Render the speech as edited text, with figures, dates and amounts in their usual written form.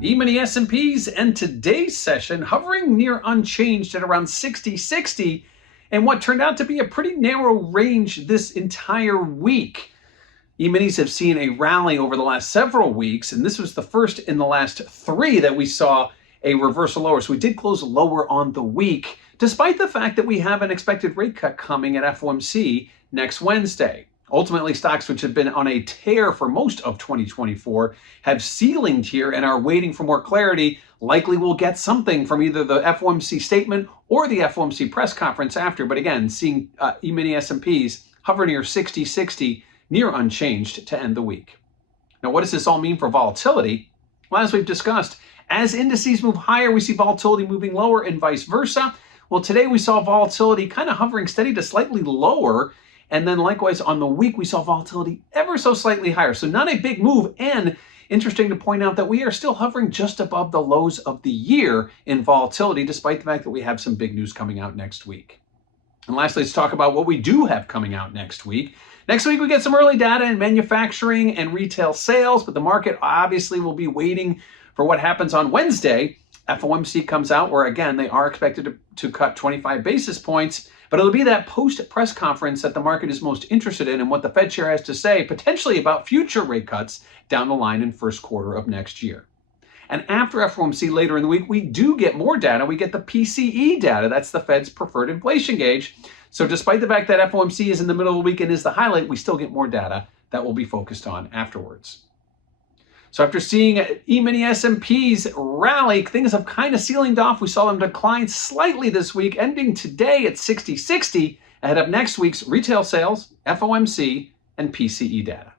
E-mini S&Ps and today's session hovering near unchanged at around 60.60 and what turned out to be a pretty narrow range this entire week. E-minis have seen a rally over the last several weeks, and this was the first in the last three that we saw a reversal lower. So we did close lower on the week, despite the fact that we have an expected rate cut coming at FOMC next Wednesday. Ultimately, stocks which have been on a tear for most of 2024 have ceilinged here and are waiting for more clarity. Likely will get something from either the FOMC statement or the FOMC press conference after. But again, seeing E-mini S&Ps hover near 60.60, near unchanged to end the week. Now, what does this all mean for volatility? Well, as we've discussed, as indices move higher, we see volatility moving lower and vice versa. Well, today we saw volatility kind of hovering steady to slightly lower. And then likewise on the week, we saw volatility ever so slightly higher. So not a big move. And interesting to point out that we are still hovering just above the lows of the year in volatility, despite the fact that we have some big news coming out next week. And lastly, let's talk about what we do have coming out next week. Next week, we get some early data in manufacturing and retail sales, but the market obviously will be waiting for what happens on Wednesday. FOMC comes out where, again, they are expected to cut 25 basis points. But it'll be that post-press conference that the market is most interested in and what the Fed chair has to say, potentially about future rate cuts down the line in first quarter of next year. And after FOMC later in the week, we do get more data. We get the PCE data. That's the Fed's preferred inflation gauge. So despite the fact that FOMC is in the middle of the week and is the highlight, we still get more data that we'll be focused on afterwards. So after seeing E-mini S&Ps rally, things have kind of ceilinged off. We saw them decline slightly this week, ending today at 60.60 ahead of next week's retail sales, FOMC, and PCE data.